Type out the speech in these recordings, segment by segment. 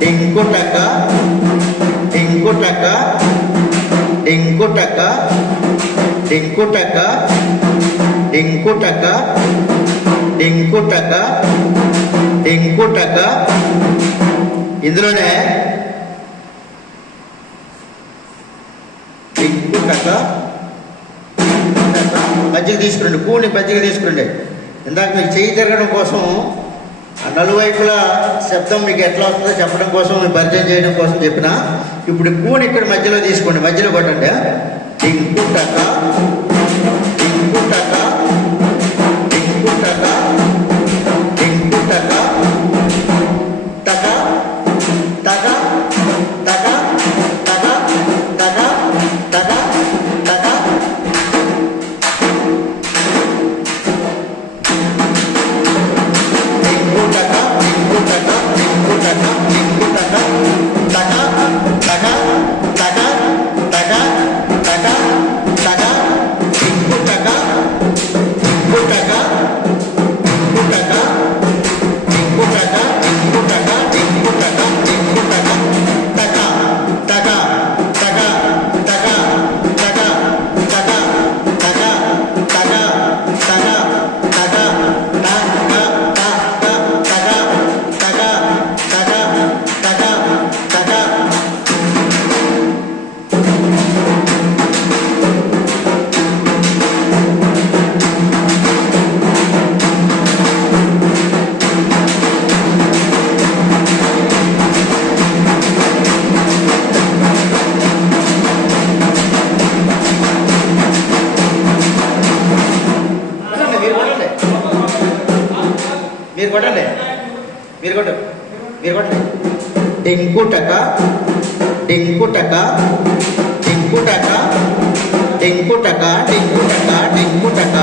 ডেঙ্কো টাকা ডেঙ্কো টাকা ডেঙ্কো টাকা ডেঙ্কো టక టక ఇందులోనే డెంకు టక మజ్జిగ తీసుకురండి పూని మజ్జిగ తీసుకురండి. ఇందాక మీరు చేయి తిరగడం కోసం నలువైపుల శబ్దం మీకు ఎట్లా వస్తుందో చెప్పడం కోసం మీకు పరిచయం చేయడం కోసం చెప్పిన. ఇప్పుడు కూని ఇక్కడ మధ్యలో తీసుకోండి మధ్యలో కొట్టండి. టింకుటక టక్క మీరు కొట్టండి. మీరు కొట్టండి మీరు కొట్టండి డెంకుటక డెంకుటక డెంకుటక డెంకుటక డెంకుటక డెంకుటక డెంకుటక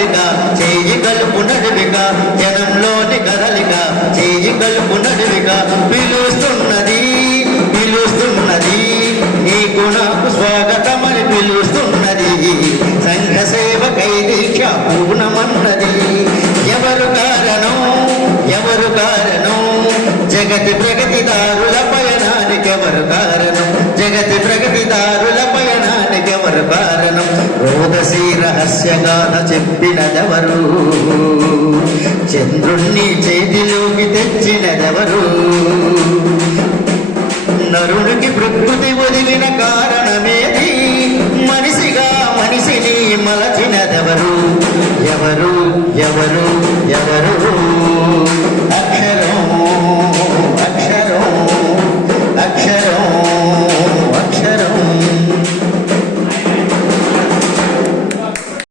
కదలిక చేయి కలుపు నడువిక జనంలోని కదలిక చేయి కలుపు నడువిక పిలుస్తున్నది పిలుస్తున్నది. నీకు నాకు స్వాగతమని పిలుస్తున్నది. సంఘ సేవకై దీక్ష పూర్ణమన్నది. ఎవరు కారణం? ఎవరు కారణం? జగతి ప్రగతిదారుల పయనానికి ఎవరు కారణం? జగతి ప్రగతిదారుల రహస్యగాన చెప్పినదెవరు? చంద్రుణ్ణి చేతిలోకి తెచ్చినదెవరు? నరుడికి ప్రకృతి వదిలిన కారణమేది? మనిషిగా మనిషిని మలచినదెవరు? ఎవరు ఎవరు ఎవరు?